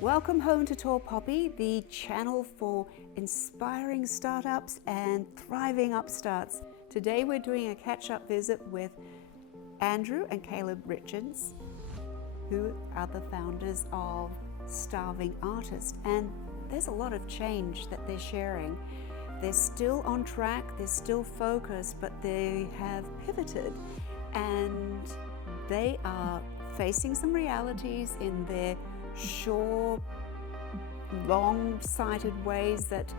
Welcome home to Tall Poppy, the channel for inspiring startups and thriving upstarts. Today we're doing a catch-up visit with Andrew and Caleb Richards, who are the founders of Starving Artist. And there's a lot of change that they're sharing. They're still on track, they're still focused, but they have pivoted and they are facing some realities in their sure, long-sighted ways that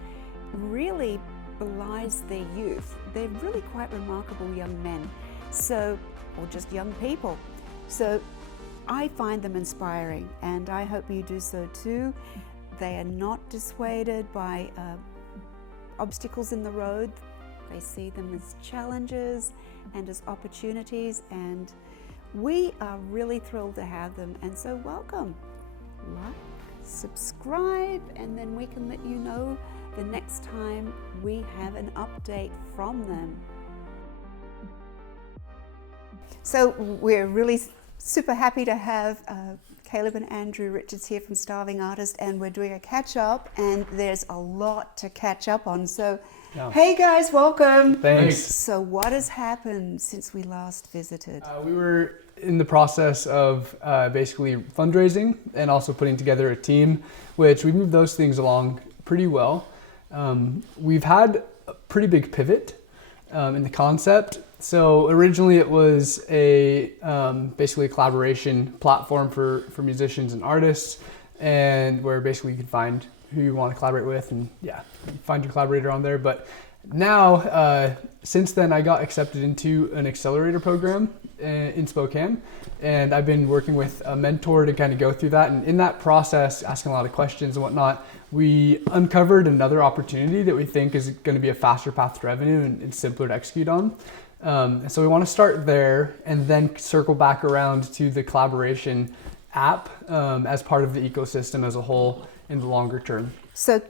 really belies their youth. They're really quite remarkable young men, or just young people. So I find them inspiring, and I hope you do so too. They are not dissuaded by obstacles in the road. They see them as challenges and as opportunities, and we are really thrilled to have them. And so welcome. Like, subscribe, and then we can let you know the next time we have an update from them. So we're really super happy to have Caleb and Andrew Richards here from Starving Artist, and we're doing a catch up, and there's a lot to catch up on. So hey guys, welcome. Thanks. So what has happened since we last visited? We were in the process of basically fundraising and also putting together a team, which we moved those things along pretty well. We've had a pretty big pivot in the concept. So originally it was a basically a collaboration platform for musicians and artists, and where basically you can find who you want to collaborate with, and find your collaborator on there. But now, since then, I got accepted into an accelerator program in Spokane, and I've been working with a mentor to kind of go through that. And in that process, asking a lot of questions and whatnot, we uncovered another opportunity that we think is going to be a faster path to revenue and simpler to execute on. So we want to start there and then circle back around to the collaboration app as part of the ecosystem as a whole in the longer term. So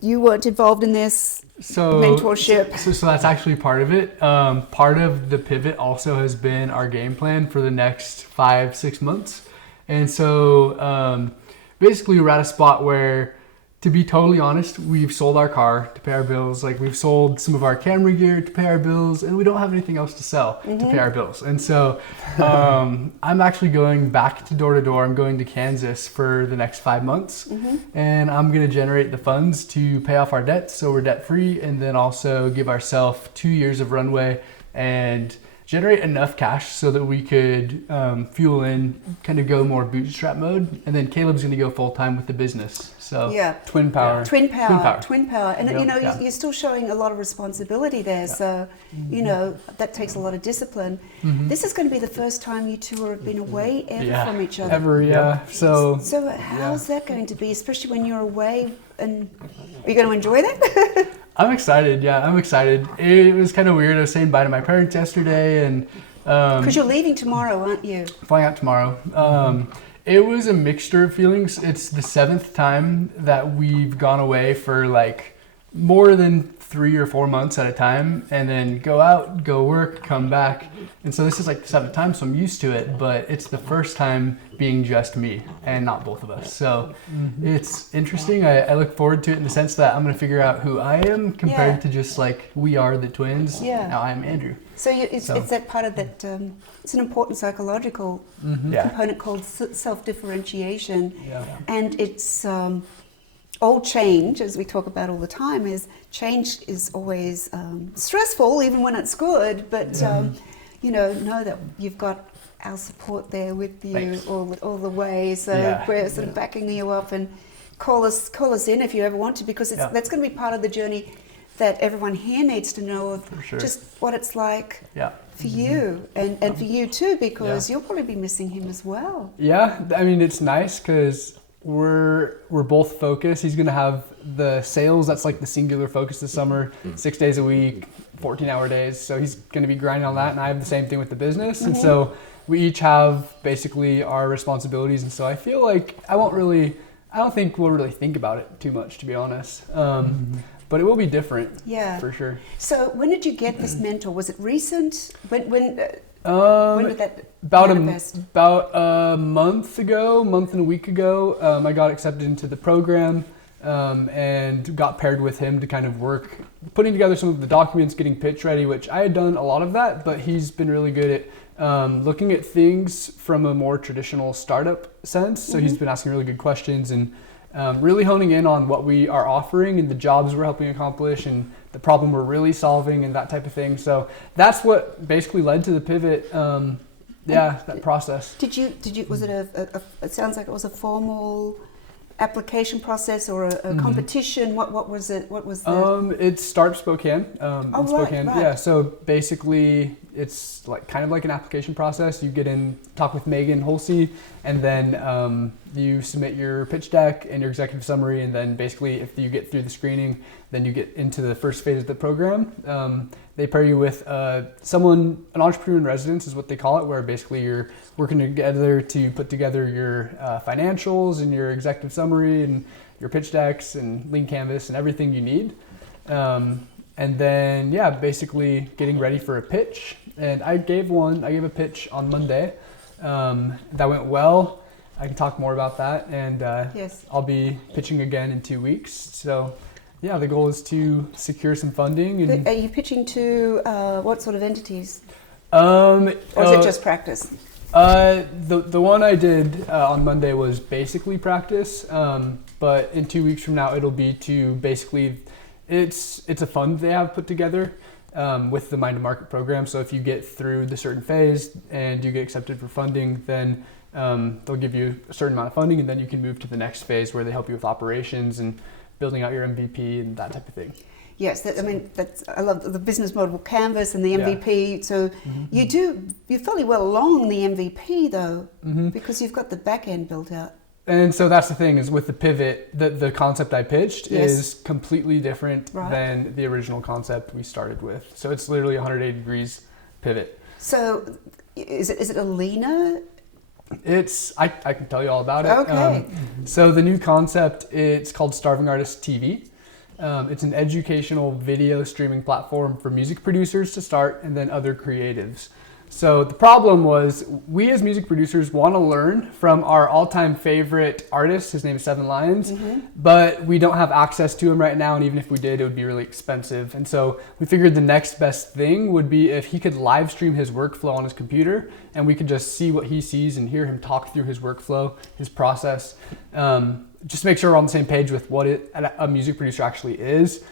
you weren't involved in this mentorship? So that's actually part of it. Part of the pivot also has been our game plan for the next 5-6 months. And so basically we're at a spot where, to be totally honest, we've sold our car to pay our bills. Like, we've sold some of our camera gear to pay our bills, and we don't have anything else to sell to pay our bills. And so I'm actually going back to door. I'm going to Kansas for the next 5 months, and I'm going to generate the funds to pay off our debts so we're debt free, and then also give ourselves 2 years of runway and generate enough cash so that we could fuel in, kind of go more bootstrap mode. And then Caleb's going to go full time with the business. So twin power. And you're still showing a lot of responsibility there. So, that takes a lot of discipline. This is going to be the first time you two have been away from each other. So how's that going to be, especially when you're away? And are you going to enjoy that? I'm excited. Yeah, I'm excited. It was kind of weird. I was saying bye to my parents yesterday, and because you're leaving tomorrow, aren't you? Flying out tomorrow. It was a mixture of feelings. It's the 7th time that we've gone away for like more than 3 or 4 months at a time, and then go out, go work, come back. And so this is like the 7th time, so I'm used to it, but it's the first time being just me and not both of us. So it's interesting. I look forward to it in the sense that I'm going to figure out who I am compared to just like we are the twins. Now I'm Andrew. So it's that part of that, it's an important psychological component called self-differentiation. And it's all change, as we talk about all the time, change is always stressful, even when it's good. But know that you've got our support there with you all the way. So we're sort of backing you up, and call us in if you ever want to, because that's going to be part of the journey that everyone here needs to know of, just what it's like for you and for you too, because you'll probably be missing him as well. I mean, it's nice because we're both focused. He's going to have the sales, that's like the singular focus this summer, 6 days a week, 14-hour days. So he's going to be grinding on that, and I have the same thing with the business. And so we each have basically our responsibilities, and so I feel like I don't think we'll really think about it too much, to be honest. but it will be different. Yeah. For sure. So when did you get this mentor? Was it recent? When did that manifest? About a month and a week ago, I got accepted into the program and got paired with him to kind of work, putting together some of the documents, getting pitch ready, which I had done a lot of that, but he's been really good at looking at things from a more traditional startup sense. So he's been asking really good questions and really honing in on what we are offering and the jobs we're helping accomplish and the problem we're really solving and that type of thing. So that's what basically led to the pivot. That process. Did you? Was it it sounds like it was a formal application process or a competition? What was it? What was the? It's Start Spokane. In Spokane. Right. Yeah. So basically, it's kind of like an application process. You get in, talk with Megan Holsey, and then you submit your pitch deck and your executive summary, and then basically, if you get through the screening, then you get into the first phase of the program. They pair you with an entrepreneur in residence is what they call it, where basically you're working together to put together your financials and your executive summary and your pitch decks and lean canvas and everything you need. And then, basically getting ready for a pitch. And I gave a pitch on Monday. That went well. I can talk more about that. And yes. I'll be pitching again in 2 weeks. So yeah, the goal is to secure some funding. And are you pitching to what sort of entities? Or is it just practice? The one I did on Monday was basically practice. But in 2 weeks from now, it'll be to basically, it's a fund they have put together with the Mind to Market program. So if you get through the certain phase and you get accepted for funding, then they'll give you a certain amount of funding, and then you can move to the next phase where they help you with operations and building out your MVP and that type of thing. Yes, I love the business model canvas and the MVP. Yeah. So you're fairly well along the MVP though, because you've got the back end built out. And so that's the thing is with the pivot, the concept I pitched is completely different than the original concept we started with. So it's literally 180 degrees pivot. So is it a leaner? I can tell you all about it. Okay. So the new concept, it's called Starving Artist TV. It's an educational video streaming platform for music producers to start and then other creatives. So the problem was we as music producers want to learn from our all-time favorite artist. His name is Seven Lions, but we don't have access to him right now. And even if we did, it would be really expensive. And so we figured the next best thing would be if he could live stream his workflow on his computer and we could just see what he sees and hear him talk through his workflow, his process. Just make sure we're on the same page with what a music producer actually is.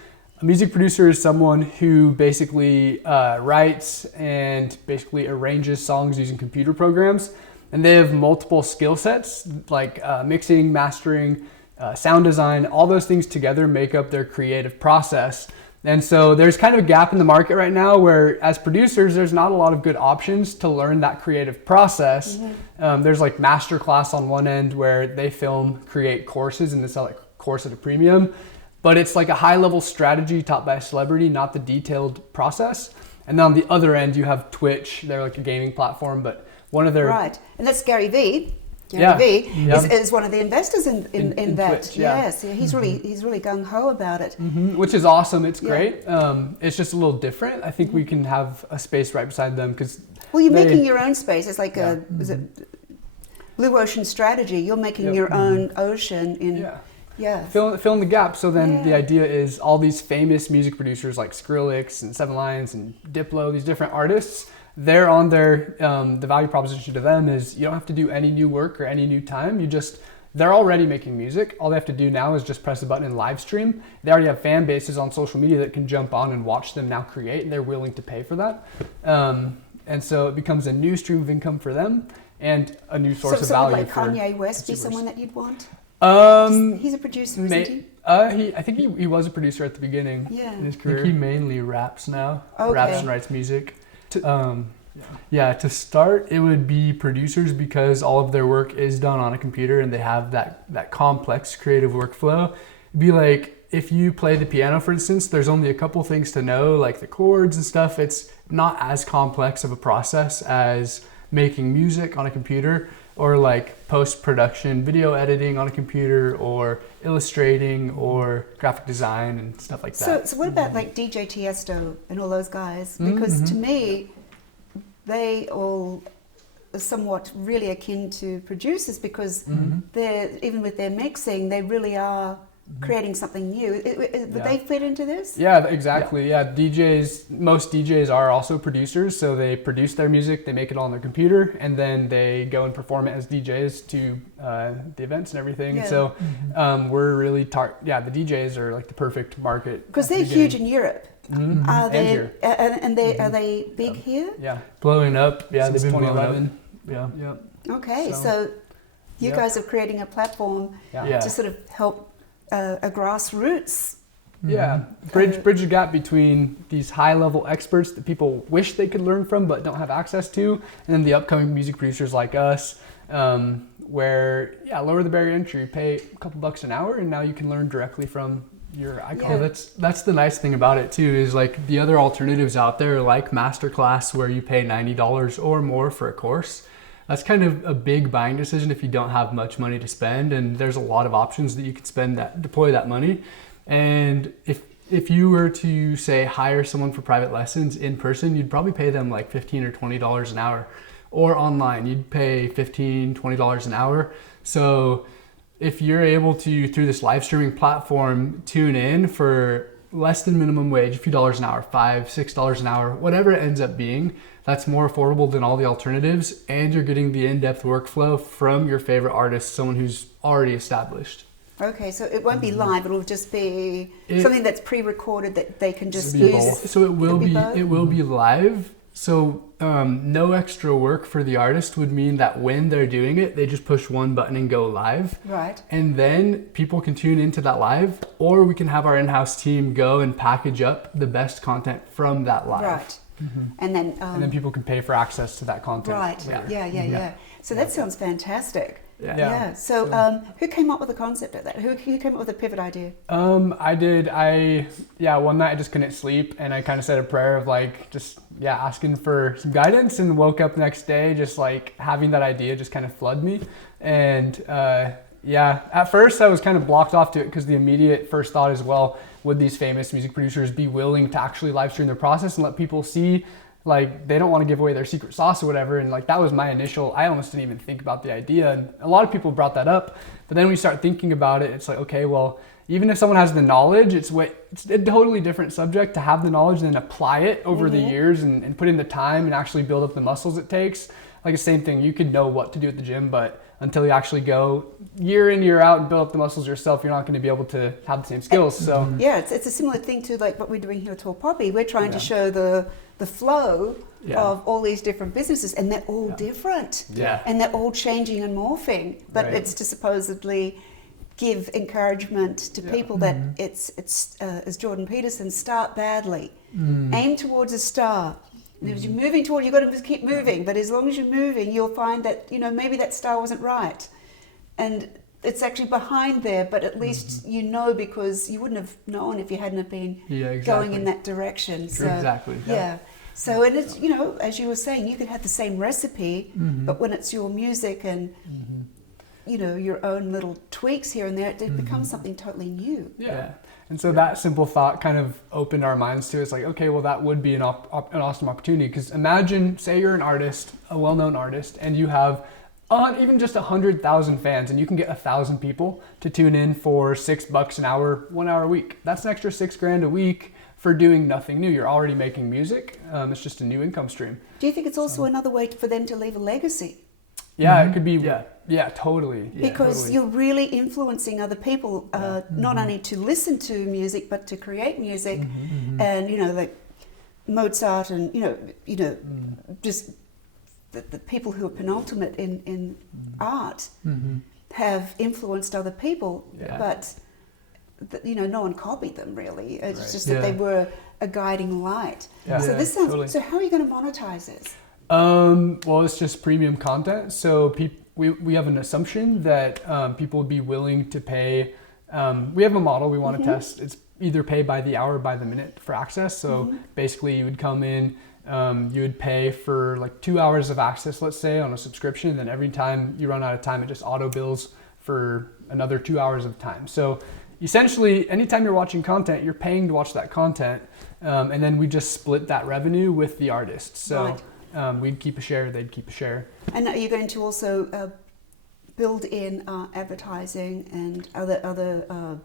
A music producer is someone who basically writes and basically arranges songs using computer programs. And they have multiple skill sets like mixing, mastering, sound design, all those things together make up their creative process. And so there's kind of a gap in the market right now where as producers, there's not a lot of good options to learn that creative process. There's like masterclass on one end where they film, create courses and they sell like course at a premium. But it's like a high level strategy taught by a celebrity, not the detailed process. And then on the other end, you have Twitch. They're like a gaming platform, but one of their... Right, and that's Gary Vee. Gary Vee is one of the investors in that. Twitch, yes, he's really gung-ho about it. Which is awesome, it's great. It's just a little different. I think we can have a space right beside them because... Well, you're making your own space. It's like is it Blue Ocean strategy. You're making your own ocean in... Yeah. Fill in the gap. So then the idea is all these famous music producers like Skrillex and Seven Lions and Diplo, these different artists, they're on their, the value proposition to them is you don't have to do any new work or any new time. They're already making music. All they have to do now is just press a button and live stream. They already have fan bases on social media that can jump on and watch them now create, and they're willing to pay for that. And so it becomes a new stream of income for them and a new source of value. So like for Kanye West consumers. be someone that you'd want? He's a producer, isn't he? I think he was a producer at the beginning in his career. I think he mainly raps now. Okay. Raps and writes music. To start, it would be producers because all of their work is done on a computer and they have that complex creative workflow. It'd be like if you play the piano, for instance, there's only a couple things to know, like the chords and stuff. It's not as complex of a process as making music on a computer or like post-production video editing on a computer, or illustrating, or graphic design and stuff like that. So what about like DJ Tiesto and all those guys? Because to me, they all are somewhat really akin to producers, because they're, even with their mixing, they really are creating something new. Would they fit into this? Yeah, exactly. Yeah, most DJs are also producers, so they produce their music, they make it all on their computer, and then they go and perform it as DJs to the events and everything. Yeah. So we're really the DJs are like the perfect market. Because they're huge in Europe. Are they? Are they big here? Yeah, blowing up. Yeah, since they've been 2011. blowing up. Yeah. Okay, so you guys are creating a platform to sort of help a grassroots. Yeah, bridge the gap between these high-level experts that people wish they could learn from but don't have access to, and then the upcoming music producers like us, where lower the barrier to entry, pay a couple bucks an hour, and now you can learn directly from your icon. Yeah, that's the nice thing about it too, is like the other alternatives out there, like Masterclass, where you pay $90 or more for a course. That's kind of a big buying decision if you don't have much money to spend, and there's a lot of options that you could deploy that money. And if you were to say hire someone for private lessons in person, you'd probably pay them like $15 or $20 an hour, or online you'd pay $15, $20 an hour. So if you're able to, through this live streaming platform, tune in for less than minimum wage, a few dollars an hour, $5, $6 an hour, whatever it ends up being, that's more affordable than all the alternatives, and you're getting the in-depth workflow from your favorite artist, someone who's already established. Okay, so it won't be live; it'll just be something that's pre-recorded that they can just use. So it will be live. So no extra work for the artist would mean that when they're doing it, they just push one button and go live. Right. And then people can tune into that live, or we can have our in-house team go and package up the best content from that live. Right. And then people can pay for access to that content. Right. Yeah. So that sounds fantastic. Yeah. So who came up with the concept of that? Who came up with the pivot idea? I did. One night I just couldn't sleep, and I kind of said a prayer of asking for some guidance, and woke up the next day just like having that idea just kind of flood me. And at first I was kind of blocked off to it, because the immediate first thought as well, would these famous music producers be willing to actually live stream their process and let people see, like, they don't want to give away their secret sauce or whatever. And like, that was my initial, I almost didn't even think about the idea. And a lot of people brought that up, but then when you start thinking about it, it's like, okay, well, even if someone has the knowledge, it's a totally different subject to have the knowledge and then apply it over the years and put in the time and actually build up the muscles it takes. Like the same thing, you could know what to do at the gym, but until you actually go year in, year out and build up the muscles yourself, you're not going to be able to have the same skills. So it's a similar thing to like what we're doing here at Tall Poppy. We're trying to show the flow of all these different businesses, and they're all different. Yeah. And they're all changing and morphing. But it's to supposedly give encouragement to people that it's as Jordan Peterson, start badly, aim towards a star. And as you're moving toward, you've got to just keep moving. But as long as you're moving, you'll find that maybe that star wasn't right, and it's actually behind there. But at least you know, because you wouldn't have known if you hadn't have been going in that direction. True, so exactly. yeah. So and it's as you were saying, you can have the same recipe, but when it's your music and your own little tweaks here and there, it becomes something totally new. Yeah. And so that simple thought kind of opened our minds to, it's like, okay, well, that would be an awesome opportunity. Because imagine, say you're an artist, a well-known artist, and you have even just 100,000 fans, and you can get 1,000 people to tune in for $6 an hour, 1 hour a week. That's an extra $6,000 a week for doing nothing new. You're already making music. It's just a new income stream. Do you think it's also another way for them to leave a legacy? Yeah, it could be. Yeah, totally. Yeah, because you're really influencing other people, not only to listen to music, but to create music. And like Mozart, and just the people who are penultimate in art have influenced other people, but no one copied them really. It's just that they were a guiding light. So this sounds. Totally. So how are you going to monetize this? Well, it's just premium content. So we have an assumption that people would be willing to pay. We have a model we want to test. It's either pay by the hour or by the minute for access. So basically you would come in, you would pay for like 2 hours of access, let's say, on a subscription. And then every time you run out of time, it just auto bills for another 2 hours of time. So essentially, anytime you're watching content, you're paying to watch that content. And then we just split that revenue with the artists. So we'd keep a share, they'd keep a share. And are you going to also build in advertising and other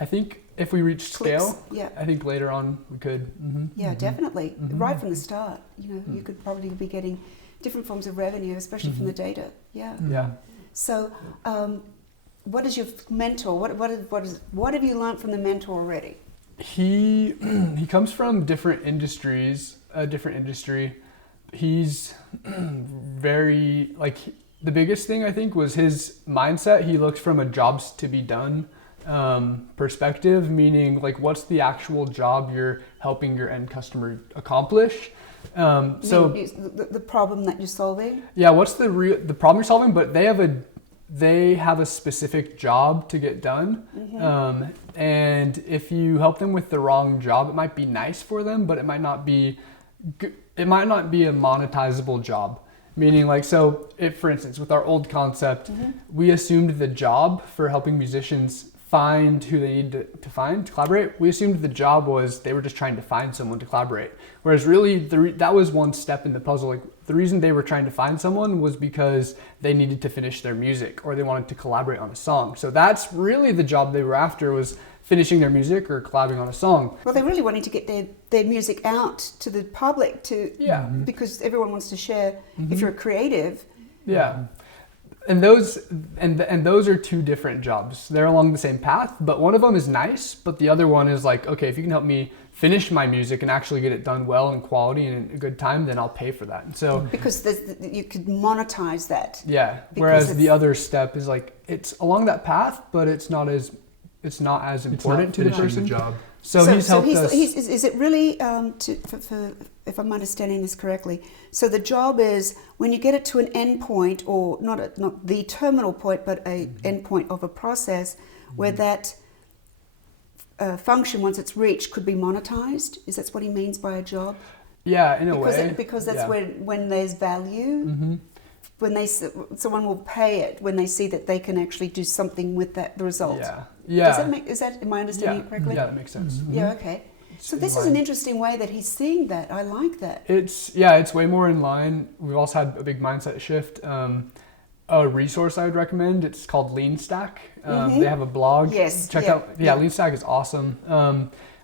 I think if we reach clicks? scale, I think later on we could. Yeah, definitely. Right from the start, you could probably be getting different forms of revenue, especially from the data. Yeah. So, what is your mentor? What have you learned from the mentor already? He comes from different industries, a different industry. He's very the biggest thing I think was his mindset. He looks from a jobs to be done perspective, meaning like what's the actual job you're helping your end customer accomplish. So the problem that you're solving. Yeah, what's the problem you're solving? But they have a specific job to get done. And if you help them with the wrong job, it might be nice for them, but it might not be a monetizable job. Meaning so if, for instance, with our old concept, we assumed the job for helping musicians find who they need to find to collaborate. We assumed the job was they were just trying to find someone to collaborate. Whereas really that was one step in the puzzle. The reason they were trying to find someone was because they needed to finish their music or they wanted to collaborate on a song. So that's really the job they were after, was finishing their music or collaborating on a song. Well, they're really wanting to get their music out to the public because everyone wants to share. If you're a creative. Yeah. And those are two different jobs. They're along the same path, but one of them is nice, but the other one is okay, if you can help me finish my music and actually get it done well and quality and in a good time, then I'll pay for that. And so because you could monetize that. Yeah. Whereas the other step is it's along that path, but it's not as important to the person. The job. So he's helped us. Is it really, if I'm understanding this correctly, so the job is when you get it to an end point, or not the terminal point, but a end point of a process where that function, once it's reached, could be monetized? Is that what he means by a job? Yeah, in a way. Because that's when there's value. When someone will pay it when they see that they can actually do something with the result. Yeah. Am I understanding it correctly? Yeah, that makes sense. Yeah, okay. So this is an interesting way that he's seeing that. I like that. It's way more in line. We've also had a big mindset shift. A resource I would recommend, it's called Lean Stack. They have a blog. Yes. Check out. Yeah, Lean Stack is awesome.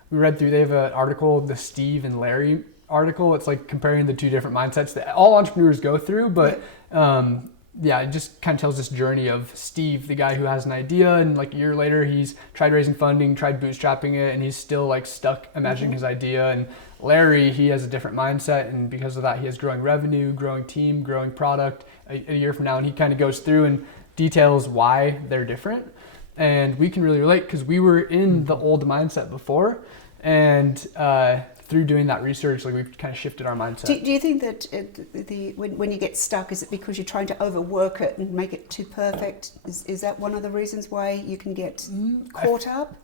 We read through, they have an article, the Steve and Larry article. It's comparing the two different mindsets that all entrepreneurs go through, but it just kind of tells this journey of Steve, the guy who has an idea, and a year later he's tried raising funding, tried bootstrapping it, and he's still stuck imagining his idea. And Larry, he has a different mindset, and because of that he has growing revenue, growing team, growing product a year from now, and he kind of goes through and details why they're different. And we can really relate because we were in the old mindset before, and through doing that research, we've kind of shifted our mindset. Do you think that when you get stuck, is it because you're trying to overwork it and make it too perfect? Is that one of the reasons why you can get caught up?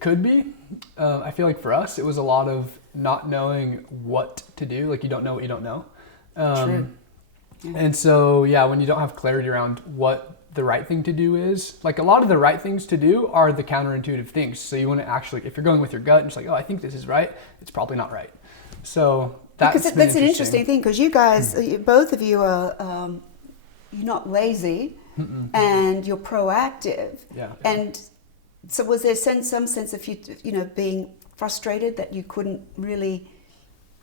Could be. I feel for us, it was a lot of not knowing what to do. You don't know what you don't know. True. Yeah. And so, when you don't have clarity around what the right thing to do is, a lot of the right things to do are the counterintuitive things. So you want to actually, if you're going with your gut and it's I think this is right, it's probably not right. So that's an interesting thing, because you guys, both of you are, you're not lazy and you're proactive. Yeah. And so was there some sense of you being frustrated that you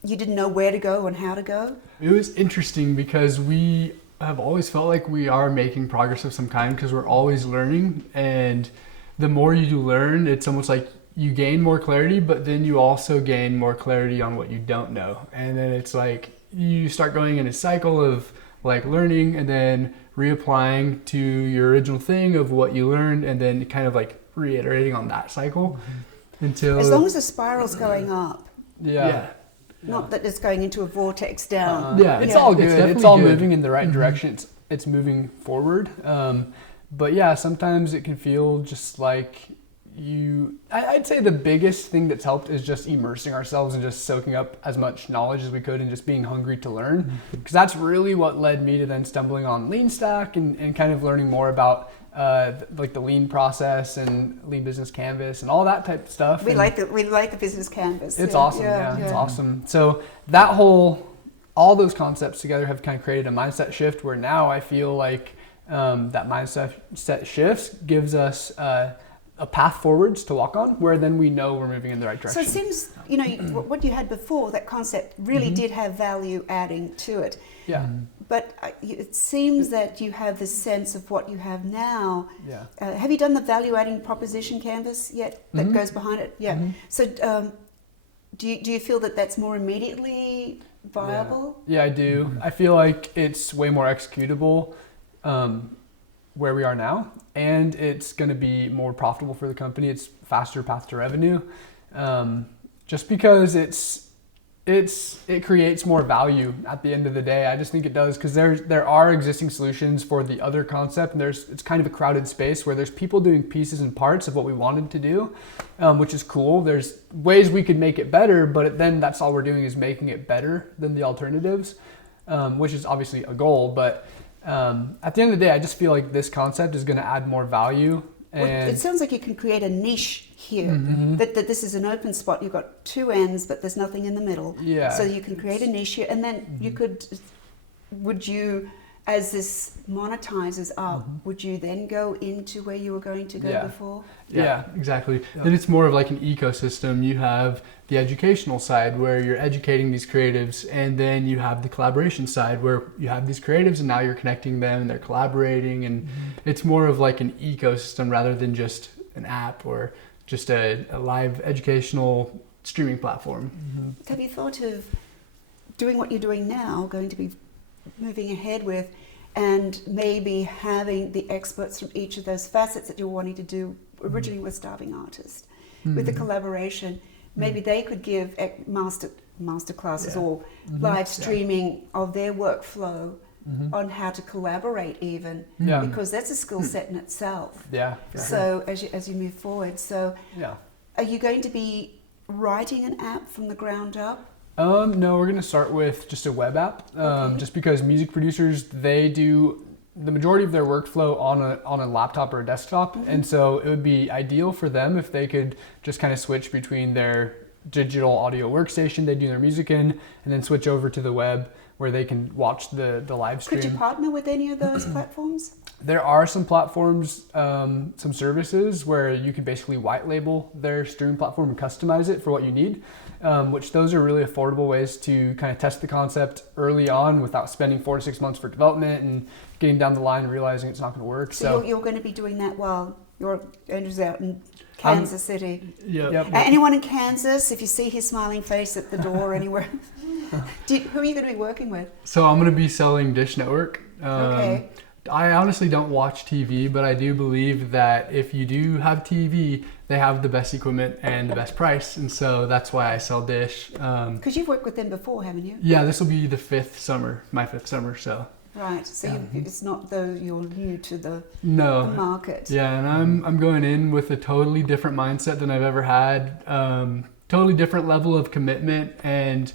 you didn't know where to go and how to go? It was interesting because we have always felt like we are making progress of some kind because we're always learning, and the more you do learn, it's almost you gain more clarity, but then you also gain more clarity on what you don't know, and then it's you start going in a cycle of learning and then reapplying to your original thing of what you learned, and then kind of reiterating on that cycle until, as long as the spiral's going up. Yeah. Not that it's going into a vortex down. It's all good. It's all good. moving in the right direction. It's moving forward. But sometimes it can feel just I'd say the biggest thing that's helped is just immersing ourselves and just soaking up as much knowledge as we could and just being hungry to learn, because that's really what led me to then stumbling on Lean Stack and kind of learning more about like the lean process and lean business canvas and all that type of stuff. We like the business canvas. It's awesome. It's awesome. So that all those concepts together have kind of created a mindset shift where now I feel like that mindset shifts gives us a path forwards to walk on, where then we know we're moving in the right direction. So it seems, what you had before, that concept really did have value adding to it. Yeah. But it seems that you have this sense of what you have now. Yeah. Have you done the value adding proposition canvas yet that goes behind it? Yeah. So do you feel that that's more immediately viable? Yeah, I do. I feel like it's way more executable where we are now, and it's going to be more profitable for the company. It's faster path to revenue, just because it creates more value at the end of the day. I just think it does, because there are existing solutions for the other concept, and it's kind of a crowded space where there's people doing pieces and parts of what we wanted to do, which is cool. There's ways we could make it better, but then that's all we're doing is making it better than the alternatives, which is obviously a goal. But at the end of the day, I just feel like this concept is going to add more value. And it sounds like you can create a niche here, that this is an open spot. You've got two ends, but there's nothing in the middle. Yeah. So you can create a niche here, and then would you, as this monetizes up, would you then go into where you were going to go before? Yeah, exactly. Then it's more of like an ecosystem. You have the educational side where you're educating these creatives, and then you have the collaboration side where you have these creatives and now you're connecting them and they're collaborating, and it's more of like an ecosystem rather than just an app or just a live educational streaming platform. Have you thought of doing what you're doing now, going to be moving ahead with, and maybe having the experts from each of those facets that you're wanting to do originally with Starving Artist, with the collaboration? Maybe they could give master classes or live streaming of their workflow on how to collaborate even, because that's a skill set in itself. Yeah. So as you move forward, are you going to be writing an app from the ground up? No, we're going to start with just a web app, just because music producers, they do the majority of their workflow on a laptop or a desktop, and so it would be ideal for them if they could just kind of switch between their digital audio workstation they do their music in, and then switch over to the web where they can watch the live stream. Could you partner with any of those platforms? There are some platforms, some services where you can basically white label their streaming platform and customize it for what you need, which those are really affordable ways to kind of test the concept early on without spending 4 to 6 months for development and getting down the line and realizing it's not going to work. So you're going to be doing that while Andrew's out in Kansas City. Yep. Anyone in Kansas, if you see his smiling face at the door anywhere, who are you going to be working with? So I'm going to be selling Dish Network. Okay. I honestly don't watch TV, but I do believe that if you do have TV, they have the best equipment and the best price, and so that's why I sell Dish. Because you've worked with them before, haven't you? Yeah, this will be my fifth summer, so. Right, so it's not though you're new to the market. Yeah, and I'm going in with a totally different mindset than I've ever had, totally different level of commitment, and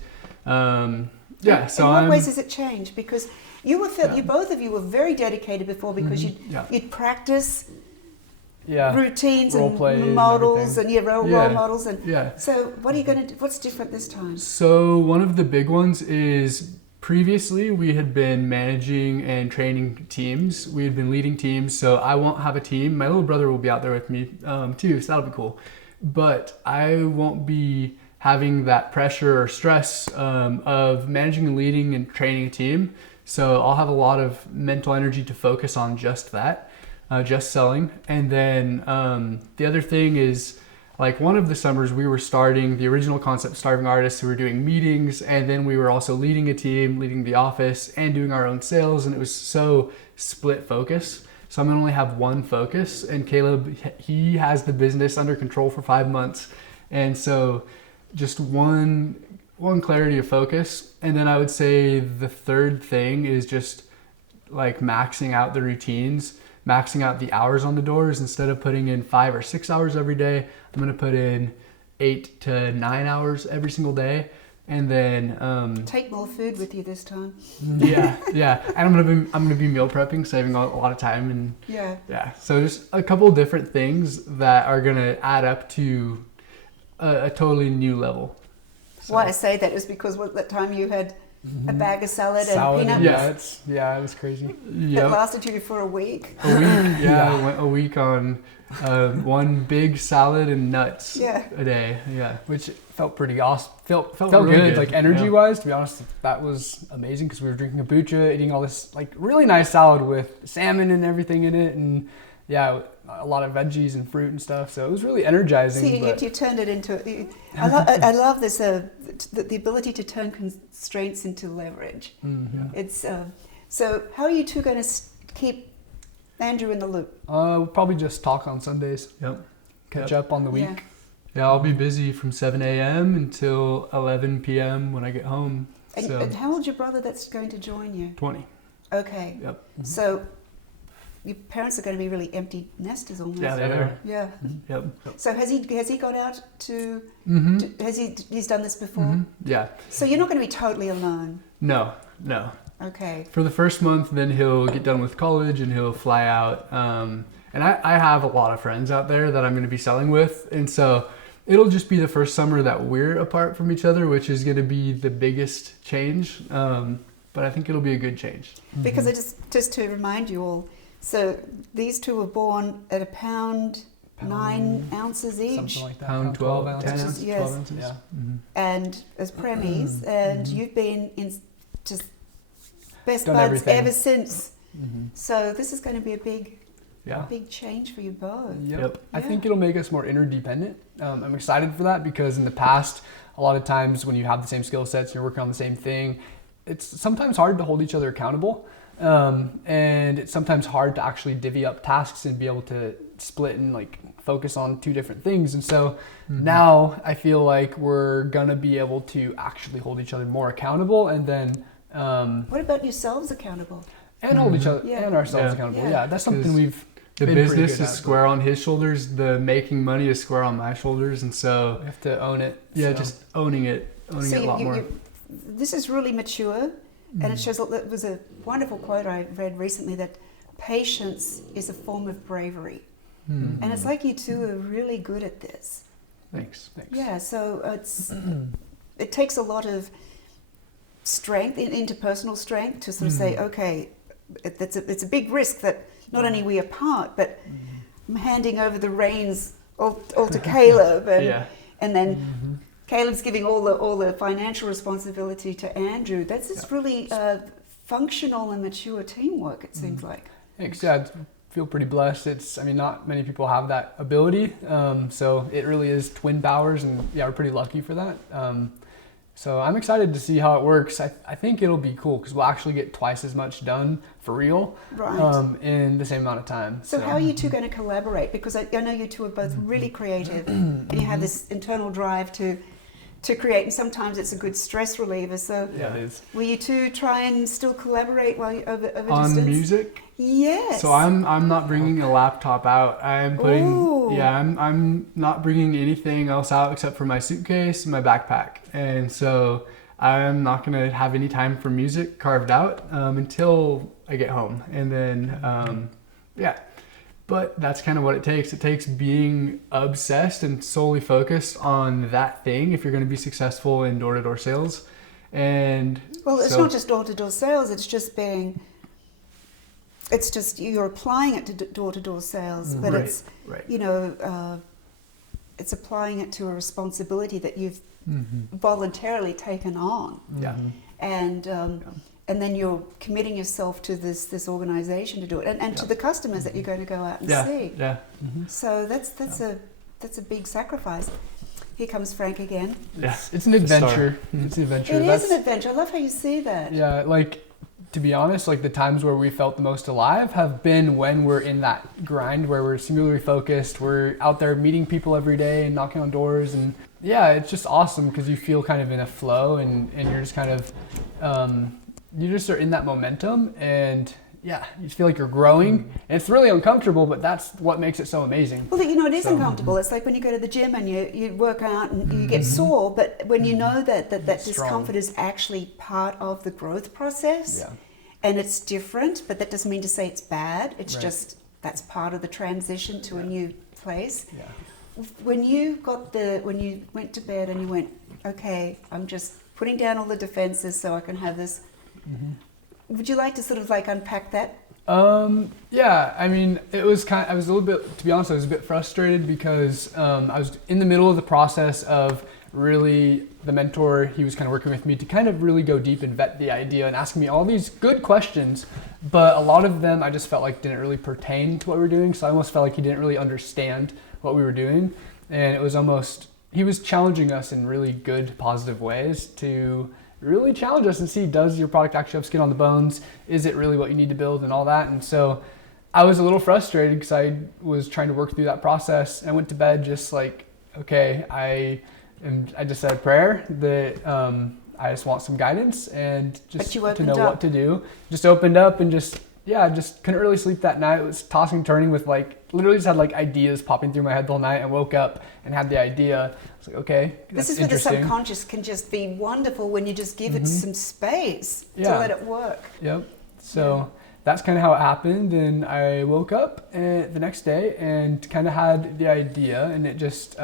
so in what ways has it changed? Because you both of you were very dedicated before, because you'd practice routines and models and role models, and so what are you going to do? What's different this time? So one of the big ones is previously we had been managing and training teams. We had been leading teams, so I won't have a team. My little brother will be out there with me too, so that'll be cool. But I won't be having that pressure or stress of managing and leading and training a team. So I'll have a lot of mental energy to focus on just that, just selling. And then the other thing is, like, one of the summers we were starting the original concept Starving Artists, so we were doing meetings, and then we were also leading a team, leading the office, and doing our own sales, and it was so split focus. So I'm gonna only have one focus, and Caleb, he has the business under control for 5 months, and so just one clarity of focus. And then I would say the third thing is just like maxing out the routines. maxing out the hours on the doors. Instead of putting in 5 or 6 hours every day, I'm going to put in 8 to 9 hours every single day. And then take more food with you this time. Yeah. And I'm gonna be meal prepping, saving a lot of time, and yeah. So just a couple of different things that are gonna add up to a totally new level. So. Why I say that is because that time you had a bag of salad and peanuts. Yeah, it was crazy. It lasted you for a week. I went a week on one big salad and nuts a day. Yeah, which felt pretty awesome. Felt really good. Like energy wise, to be honest, that was amazing because we were drinking kombucha, eating all this like really nice salad with salmon and everything in it, and a lot of veggies and fruit and stuff. So it was really energizing. See, you turned it into. I love this. The ability to turn constraints into leverage. Mm-hmm. It's so. How are you two going to keep Andrew in the loop? We'll probably just talk on Sundays. Catch up on the week. Yeah, I'll be busy from 7 a.m. until 11 p.m. when I get home. And how old's your brother that's going to join you? 20. Okay. Yep. Mm-hmm. So your parents are going to be really empty nesters almost. Yeah, they are. Yeah. Mm-hmm. Yep. So has he gone out to? He's done this before? Mm-hmm. Yeah. So you're not going to be totally alone. No. Okay. For the first month, then he'll get done with college and he'll fly out. And I have a lot of friends out there that I'm going to be selling with, and so it'll just be the first summer that we're apart from each other, which is going to be the biggest change. But I think it'll be a good change. Because just to remind you all, so these two were born at a pound 9 ounces each. Something like that. Pound 12 ounces. 10 ounces. Yes. 12 ounces. Yeah. Mm-hmm. And as preemies, and you've been in just best Done buds everything. ever since. Mm-hmm. So this is going to be a big Yeah. big change for you both. Yep. I think it'll make us more interdependent. I'm excited for that because in the past, a lot of times when you have the same skill sets and you're working on the same thing, it's sometimes hard to hold each other accountable. And it's sometimes hard to actually divvy up tasks and be able to split and like focus on two different things. And so now I feel like we're gonna be able to actually hold each other more accountable, and then what about yourselves accountable? And hold each other and ourselves accountable. Yeah, that's something we've. The business is square on his shoulders. The making money is square on my shoulders, and so we have to own it. Yeah, just owning it a lot more. This is really mature, and it shows. There was a wonderful quote I read recently that patience is a form of bravery, and it's like you two are really good at this. Thanks. Yeah, so it takes a lot of strength, interpersonal strength, to sort of say, okay, it's a big risk that not only we apart, but I'm handing over the reins all to Caleb, and then Caleb's giving all the financial responsibility to Andrew. That's just really functional and mature teamwork, it seems like. Thanks. Yeah, I feel pretty blessed. Not many people have that ability, so it really is twin powers, and we're pretty lucky for that. So I'm excited to see how it works. I think it'll be cool because we'll actually get twice as much done for real in the same amount of time. So how are you two going to collaborate? Because I know you two are both really creative and you have this internal drive to create, and sometimes it's a good stress reliever. So it is. Will you two try and still collaborate while you over on distance? music? Yes. So I'm not bringing a laptop out. I'm not bringing anything else out except for my suitcase and my backpack. And so I'm not gonna have any time for music carved out until I get home. And then but that's kind of what it takes. It takes being obsessed and solely focused on that thing if you're going to be successful in door-to-door sales. And it's not just door-to-door sales. It's just you're applying it to door-to-door sales, but it's it's applying it to a responsibility that you've voluntarily taken on. And then you're committing yourself to this organization to do it, and to the customers that you're going to go out and see. So that's a big sacrifice. Here comes Frank again. It's an adventure. It's an adventure. It is an adventure. I love how you see that. Yeah, like to be honest, like the times where we felt the most alive have been when we're in that grind where we're singularly focused. We're out there meeting people every day and knocking on doors, and it's just awesome because you feel kind of in a flow, and you're just kind of you just are in that momentum, and you feel like you're growing, and it's really uncomfortable, but that's what makes it so amazing. Well, you know, it is uncomfortable. It's like when you go to the gym and you work out and you get sore, but when you know that discomfort is actually part of the growth process, and it's different, but that doesn't mean to say it's bad. It's just that's part of the transition to a new place. When you went to bed and you went, okay, I'm just putting down all the defenses so I can have this. Would you like to sort of like unpack that? Yeah, I mean, I was a little bit, to be honest, I was a bit frustrated because I was in the middle of the process of really, the mentor, he was kind of working with me to kind of really go deep and vet the idea and asking me all these good questions, but a lot of them I just felt like didn't really pertain to what we were doing, so I almost felt like he didn't really understand what we were doing, and it was almost, he was challenging us in really good, positive ways to really challenge us and see, does your product actually have skin on the bones? Is it really what you need to build and all that? And so I was a little frustrated because I was trying to work through that process, and I went to bed just like, okay, I just said a prayer that I just want some guidance and just to know what to do. Just opened up and just couldn't really sleep that night. It was tossing and turning with literally just had ideas popping through my head the whole night, and woke up and had the idea. I was like, okay, this is where the subconscious can just be wonderful when you just give it some space to let it work. Yep. So that's kind of how it happened. And I woke up the next day and kind of had the idea, and it just,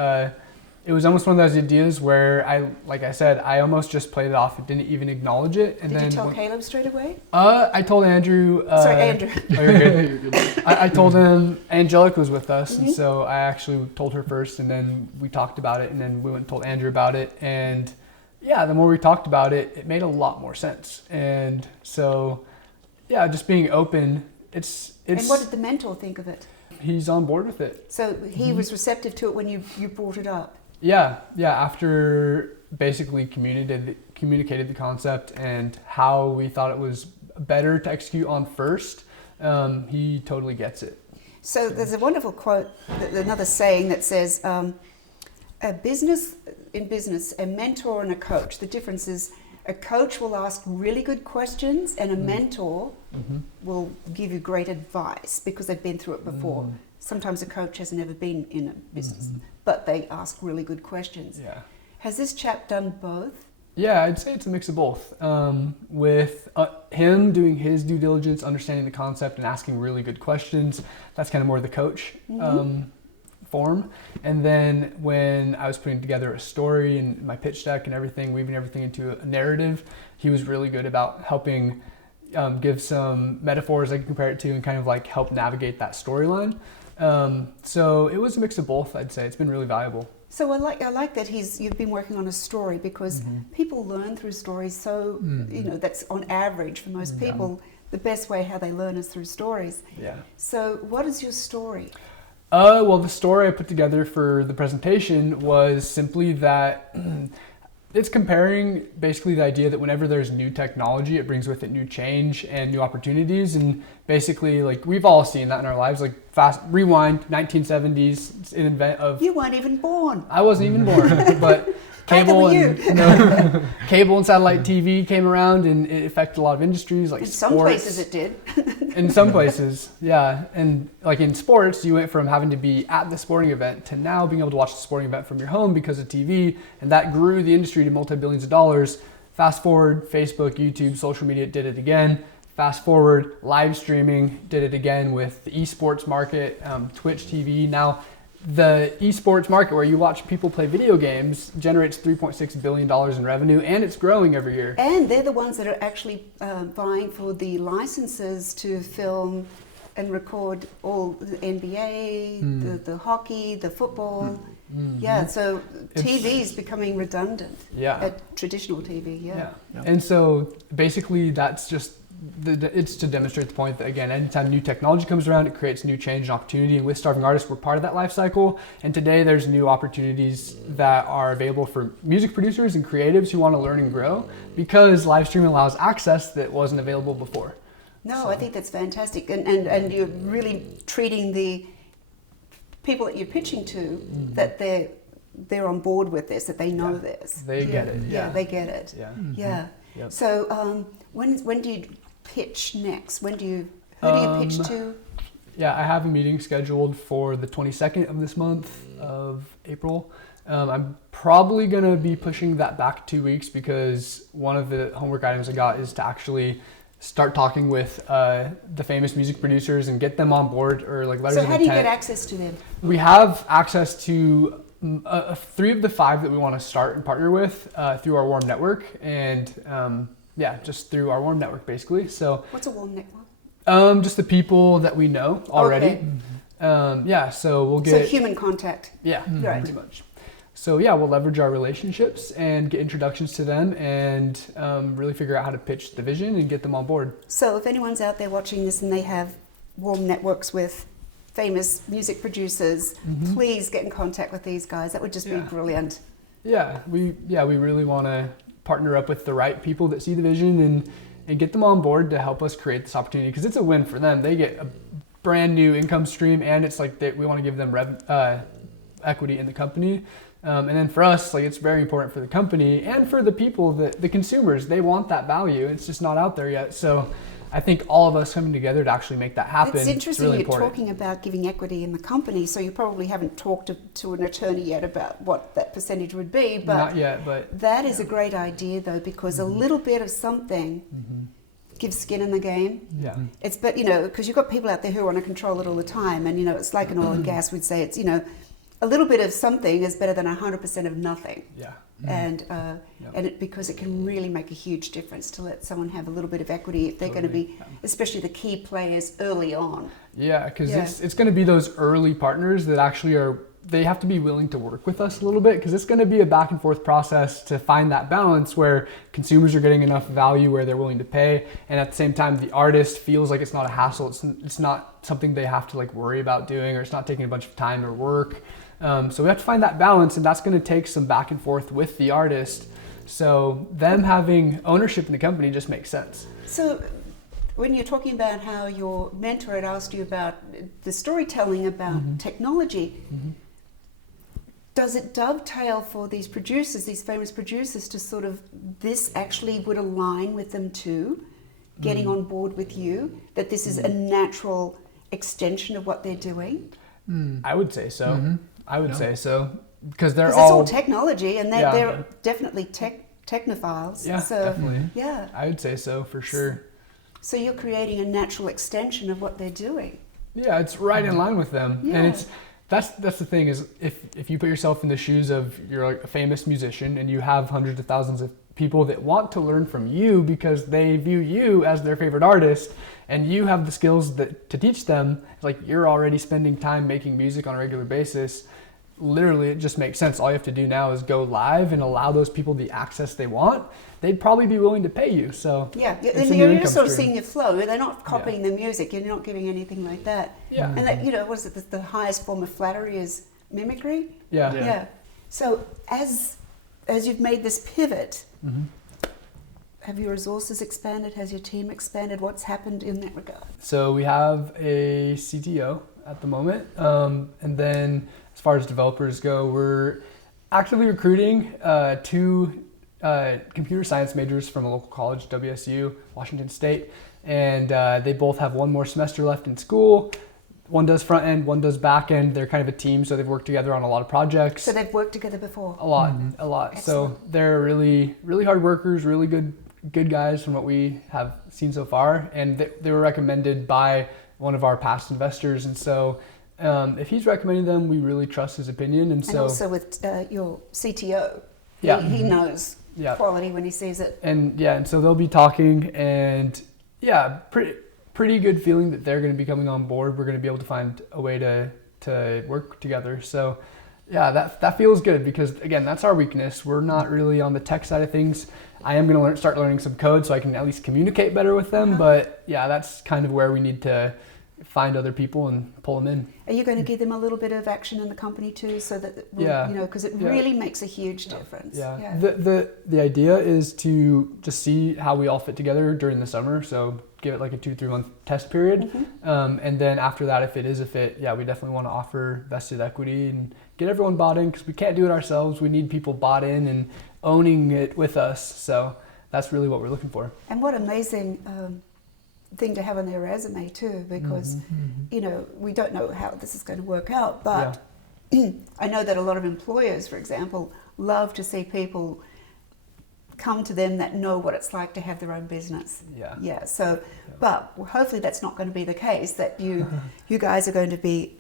it was almost one of those ideas where I almost just played it off. It didn't even acknowledge it. And Did you tell Caleb straight away? I told Andrew. Sorry, Andrew. Oh, you're good. You're good. I told him Angelica was with us, and so I actually told her first, and then we talked about it, and then we went and told Andrew about it, and the more we talked about it, it made a lot more sense. And so, just being open. It's. And what did the mentor think of it? He's on board with it. So he was receptive to it when you brought it up. Yeah. After basically communicated the concept and how we thought it was better to execute on first, he totally gets it. So there's a wonderful quote, another saying that says, a business, a mentor and a coach. The difference is a coach will ask really good questions, and a mentor will give you great advice because they've been through it before. Sometimes a coach has never been in a business, but they ask really good questions. Has this chap done both? Yeah, I'd say it's a mix of both. With him doing his due diligence, understanding the concept, and asking really good questions, that's kind of more the coach form. And then when I was putting together a story and my pitch deck and everything, weaving everything into a narrative, he was really good about helping give some metaphors I can compare it to and kind of help navigate that storyline. So it was a mix of both, I'd say. It's been really valuable. So I like that you've been working on a story, because people learn through stories. So that's on average for most people. The best way how they learn is through stories. So what is your story? Well, the story I put together for the presentation was simply that it's comparing basically the idea that whenever there's new technology, it brings with it new change and new opportunities. And basically, we've all seen that in our lives. Fast rewind, 1970s, an event of... You weren't even born. I wasn't even born, but cable and satellite TV came around, and it affected a lot of industries like sports. In some places it did. In some places, yeah. And in sports, you went from having to be at the sporting event to now being able to watch the sporting event from your home because of TV, and that grew the industry to multi-billions of dollars. Fast forward, Facebook, YouTube, social media did it again. Fast forward, live streaming did it again with the esports market, Twitch TV. Now, the esports market, where you watch people play video games, generates $3.6 billion in revenue, and it's growing every year. And they're the ones that are actually vying for the licenses to film and record all the NBA, the hockey, the football. So TV is becoming redundant. Traditional TV. And so basically that's just it's to demonstrate the point that, again, anytime new technology comes around, it creates new change and opportunity. And with Starving Artists, we're part of that life cycle. And today there's new opportunities that are available for music producers and creatives who want to learn and grow, because live streaming allows access that wasn't available before. I think that's fantastic. And you're really treating the people that you're pitching to that they're on board with this, that they know this. They get it. They get it. Yep. So when do you pitch next? Who do you pitch to? Yeah, I have a meeting scheduled for the 22nd of this month of April. I'm probably going to be pushing that back 2 weeks because one of the homework items I got is to actually start talking with the famous music producers and get them on board, or like letters of intent. So how do you get access to them? We have access to 3 of the 5 that we want to start and partner with through our warm network, and just through our warm network basically. So what's a warm network? Just the people that we know already. Okay. So we'll get human contact. Yeah, right. Pretty much. So yeah, we'll leverage our relationships and get introductions to them, and really figure out how to pitch the vision and get them on board. So if anyone's out there watching this and they have warm networks with famous music producers, please get in contact with these guys. That would just be brilliant. Yeah, we really want to partner up with the right people that see the vision and get them on board to help us create this opportunity, because it's a win for them. They get a brand new income stream, and it's like we want to give them equity in the company. And then for us, like, it's very important for the company and for the people, the consumers. They want that value. It's just not out there yet. So I think all of us coming together to actually make that happen. It's interesting really you're important. talking about giving equity in the company, so you probably haven't talked to an attorney yet about what that percentage would be. But not yet, but that is a great idea, though, because a little bit of something gives skin in the game. Yeah. It's, but because you've got people out there who want to control it all the time, and it's like in oil and gas, we'd say it's a little bit of something is better than 100% of nothing. Yeah. And because it can really make a huge difference to let someone have a little bit of equity if they're going to be, especially the key players early on. Yeah, because it's going to be those early partners that actually they have to be willing to work with us a little bit, because it's going to be a back and forth process to find that balance where consumers are getting enough value where they're willing to pay, and at the same time the artist feels like it's not a hassle. It's not something they have to like worry about doing, or it's not taking a bunch of time or work. So we have to find that balance, and that's going to take some back and forth with the artist. So them having ownership in the company just makes sense. So when you're talking about how your mentor had asked you about the storytelling about technology, does it dovetail for these producers, these famous producers, to sort of, this actually would align with them too, getting on board with you, that this is a natural extension of what they're doing? I would say so. I would say so, because it's all technology, and they're definitely technophiles. Yeah, so, definitely. Yeah, I would say so for sure. So you're creating a natural extension of what they're doing. Yeah, it's right in line with them, and that's the thing is, if you put yourself in the shoes of, you're like a famous musician and you have hundreds of thousands of people that want to learn from you because they view you as their favorite artist, and you have the skills to teach them, like you're already spending time making music on a regular basis. Literally, it just makes sense. All you have to do now is go live and allow those people the access they want. They'd probably be willing to pay you. So and you're sort of seeing your flow. They're not copying the music. You're not giving anything like that. Yeah. And that, what is it? The highest form of flattery is mimicry. Yeah. So as you've made this pivot, have your resources expanded? Has your team expanded? What's happened in that regard? So we have a CTO at the moment, and then as far as developers go, we're actively recruiting 2 computer science majors from a local college, WSU, Washington State, and they both have 1 more semester left in school. One does front end, one does back end. They're kind of a team, so they've worked together on a lot of projects. So they've worked together before? A lot. Excellent. So they're really, really hard workers, really good guys from what we have seen so far, and they were recommended by one of our past investors, and so if he's recommending them, we really trust his opinion. And also with your CTO, he knows quality when he sees it. And so they'll be talking, and pretty good feeling that they're going to be coming on board. We're going to be able to find a way to work together. So that feels good, because again, that's our weakness. We're not really on the tech side of things. I am going to start learning some code so I can at least communicate better with them. But that's kind of where we need to find other people and pull them in. Are you going to give them a little bit of action in the company too, so that because it really makes a huge difference. The idea is to just see how we all fit together during the summer. So give it like a 2-3 month test period, and then after that, if it is a fit, we definitely want to offer vested equity and get everyone bought in, because we can't do it ourselves. We need people bought in and owning it with us. So that's really what we're looking for. And what amazing thing to have on their resume too, because you know, we don't know how this is going to work out, but I know that a lot of employers, for example, love to see people come to them that know what it's like to have their own business. So but hopefully that's not going to be the case, that you guys are going to be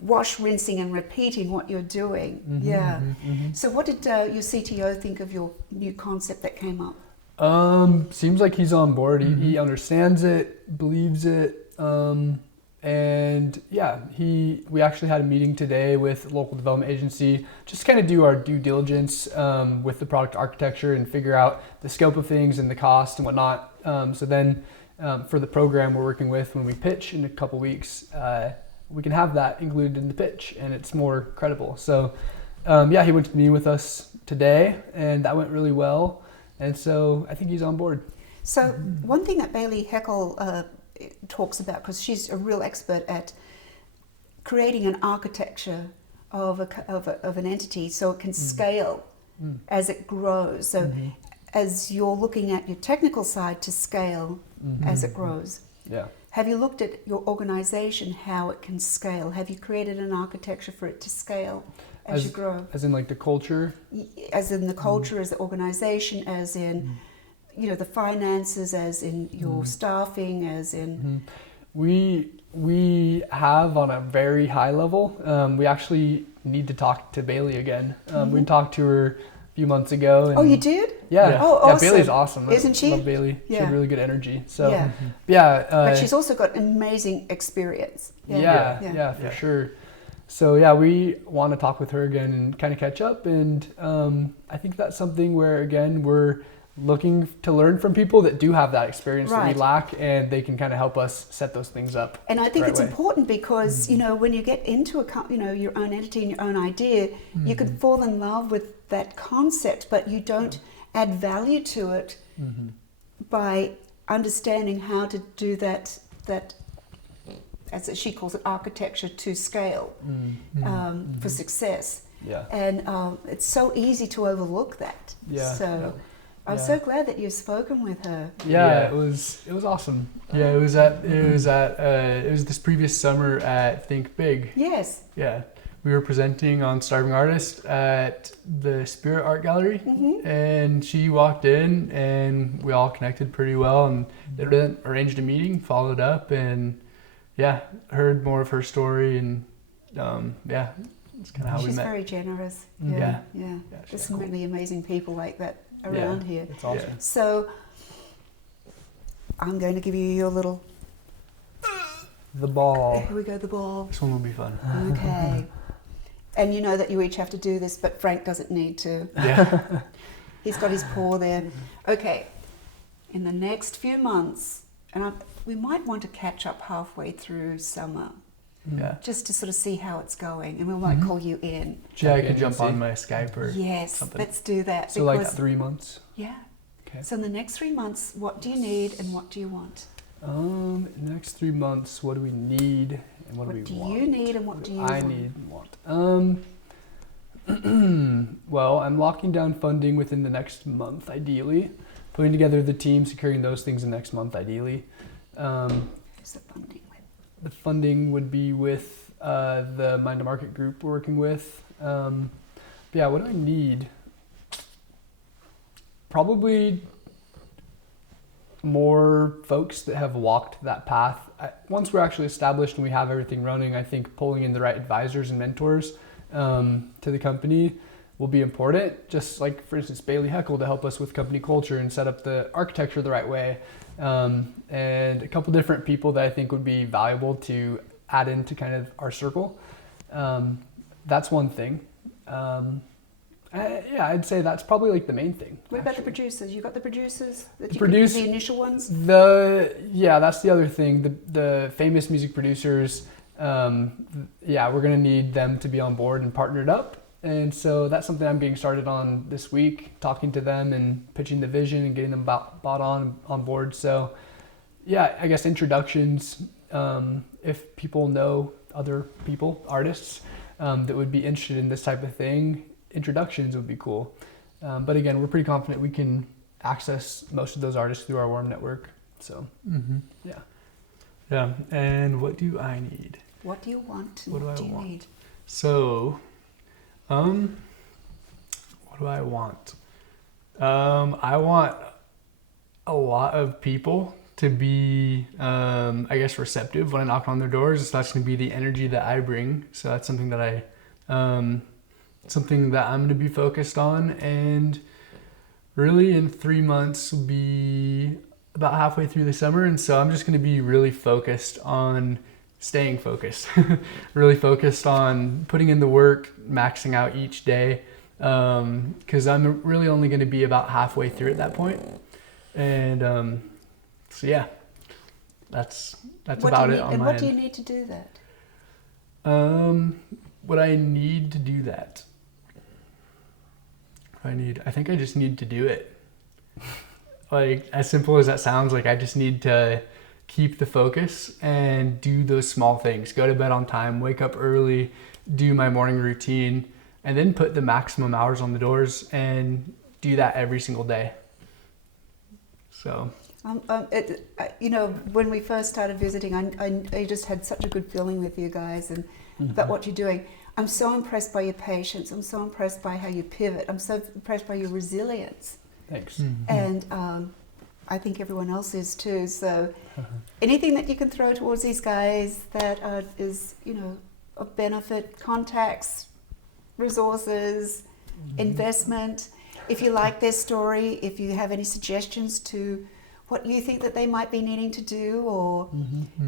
rinsing and repeating what you're doing. So what did your CTO think of your new concept that came up? Seems like he's on board. He understands it, believes it, and yeah, we actually had a meeting today with a local development agency, just to kind of do our due diligence with the product architecture and figure out the scope of things and the cost and whatnot. So then for the program we're working with, when we pitch in a couple weeks, we can have that included in the pitch and it's more credible. So yeah, he went to the meeting with us today and that went really well. And so I think he's on board. So one thing that Bailey Heckel talks about, because she's a real expert at creating an architecture of an entity so it can scale as it grows. So as you're looking at your technical side to scale as it grows. Have you looked at your organization, how it can scale? Have you created an architecture for it to scale as you grow? As in like the culture? As in the culture, as the organization, as in you know, the finances, as in your staffing, as in... We have on a very high level. We actually need to talk to Bailey again. We talked to her a few months ago. And oh, you did? Yeah. Oh, awesome. Yeah, Bailey's awesome. Isn't she? I love Bailey. She had really good energy. So but she's also got amazing experience. Yeah, for sure. So yeah, we want to talk with her again and kind of catch up. And I think that's something where, again, we're looking to learn from people that do have that experience that we lack, and they can kind of help us set those things up. And I think it's important because, you know, when you get into your own entity and your own idea, you can fall in love with that concept, but you don't add value to it by understanding how to do that as she calls it, architecture to scale for success. And it's so easy to overlook that. I'm so glad that you've spoken with her. It was awesome. It was this previous summer at Think Big. Yes. Yeah. We were presenting on Starving Artist at the Spirit Art Gallery, and she walked in and we all connected pretty well, and they arranged a meeting, followed up, and heard more of her story, and that's kind of how we met. She's very generous. There's some really amazing people like that around here. It's awesome. So I'm going to give you your little... The ball. Here we go, the ball. This one will be fun. Okay. And you know that you each have to do this, but Frank doesn't need to. He's got his paw there. Okay. In the next few months, and we might want to catch up halfway through summer. Just to sort of see how it's going, and we might call you in. I can jump on my Skype or something. Let's do that. So like 3 months? Yeah. Okay. So in the next 3 months, what do you need and what do you want? In the next 3 months, what do we need and what do we want? What do you need and what do you want? I need and want. Well, I'm locking down funding within the next month, ideally. Putting together the team, securing those things in the next month, ideally. Who's the funding with? The funding would be with the Mind to Market group we're working with. What do I need? Probably more folks that have walked that path. Once we're actually established and we have everything running, I think pulling in the right advisors and mentors to the company will be important. Just like, for instance, Bailey Heckel to help us with company culture and set up the architecture the right way. And a couple different people that I think would be valuable to add into kind of our circle. That's one thing. I'd say that's probably like the main thing. What about the producers? You got the producers? The initial ones? That's the other thing. The famous music producers, we're gonna need them to be on board and partnered up. And so that's something I'm getting started on this week, talking to them and pitching the vision and getting them bought on board. So I guess introductions, if people know other people, artists, that would be interested in this type of thing, introductions would be cool. But again, we're pretty confident we can access most of those artists through our warm network. So, yeah. Yeah. And what do I need? What do you want? And What do what I do you want? need? So, what do I want? I want a lot of people to be, I guess, receptive when I knock on their doors. That's going to be the energy that I bring. So that's something that something that I'm going to be focused on. And really in 3 months will be about halfway through the summer. And so I'm just going to be really focused on staying focused, really focused on putting in the work, maxing out each day. Cause I'm really only going to be about halfway through at that point. And, so yeah, that's about it on and my what end. do you need to do that? What I need to do that. I think I just need to do it. Like, as simple as that sounds, like I just need to keep the focus and do those small things. Go to bed on time, wake up early, do my morning routine, and then put the maximum hours on the doors and do that every single day. So. When we first started visiting, I just had such a good feeling with you guys and about what you're doing. I'm so impressed by your patience. I'm so impressed by how you pivot. I'm so impressed by your resilience. Thanks. And I think everyone else is too. So anything that you can throw towards these guys that is, of benefit, contacts, resources, investment. If you like their story, if you have any suggestions to what you think that they might be needing to do, or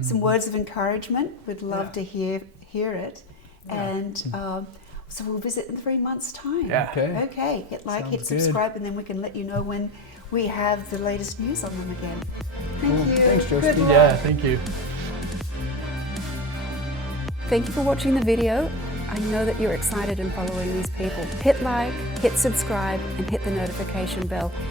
some words of encouragement, we'd love to hear it. And so we'll visit in 3 months' time. Yeah. Okay. Hit like, Sounds hit subscribe, and then we can let you know when we have the latest news on them again. Thank you. Thanks, Good Josephie. luck. Yeah, thank you. Thank you for watching the video. I know that you're excited in following these people. Hit like, hit subscribe, and hit the notification bell.